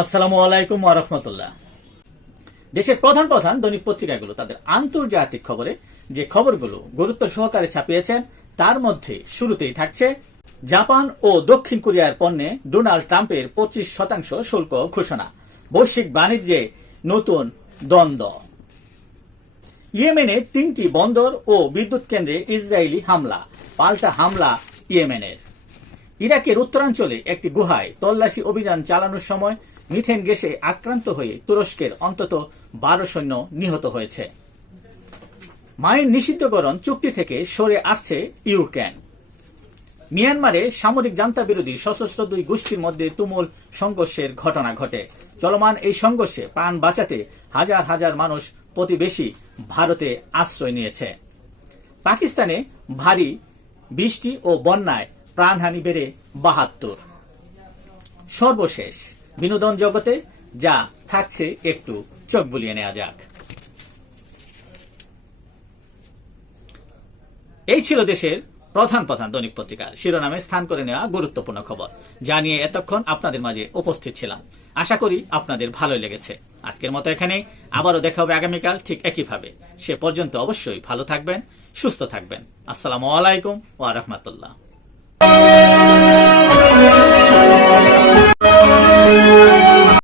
আসসালামু আলাইকুম ওয়া রাহমাতুল্লাহ। দেশের প্রধান প্রধান দৈনিক পত্রিকাগুলো তাদের আন্তর্জাতিক খবরে যে খবরগুলো গুরুত্ব সহকারে ছাপিয়েছেন তার মধ্যে শুরুতেই থাকছে জাপান ও দক্ষিণ কোরিয়ার পণ্যে ডোনাল্ড ট্রাম্পের 25% শুল্ক ঘোষণা, বৈশ্বিক বাণিজ্যে নতুন দ্বন্দ্ব। ইয়েমেনে 3টি বন্দর ও বিদ্যুৎ কেন্দ্রে ইসরায়েলি হামলা, পাল্টা হামলা ইয়েমেনের। ইরাকের উত্তরাঞ্চলে একটি গুহায় তল্লাশি অভিযান চালানোর সময় মিথেন গ্যাসে আক্রান্ত হয়ে তুরস্কের অন্তত 12 সৈন্য নিহত হয়েছে। মাইন নিষিদ্ধকরণ চুক্তি থেকে সরে আসছে ইউক্রেন। মিয়ানমারে সামরিক জান্তা বিরোধী সশস্ত্র দুই গোষ্ঠীর মধ্যে তুমুল সংঘর্ষের ঘটনা ঘটে। চলমান এই সংঘর্ষে প্রাণ বাঁচাতে হাজার হাজার মানুষ প্রতিবেশী ভারতে আশ্রয় নিয়েছে। পাকিস্তানে ভারী বৃষ্টি ও বন্যায় প্রাণহানি বেড়ে 72। সর্বশেষ বিনোদন জগতে যা থাকছে একটু চোখ বুলিয়ে নেওয়া যাক। এই ছিল দেশের প্রধান প্রধান দৈনিক পত্রিকার শিরোনামে স্থান করে নেওয়া গুরুত্বপূর্ণ খবর, যা নিয়ে এতক্ষণ আপনাদের মাঝে উপস্থিত ছিলাম। আশা করি আপনাদের ভালোই লেগেছে। আজকের মতো এখানে আবারও দেখা হবে আগামীকাল ঠিক একইভাবে। সে পর্যন্ত অবশ্যই ভালো থাকবেন, সুস্থ থাকবেন। আসসালামু আলাইকুম ওয়া রাহমাতুল্লাহ।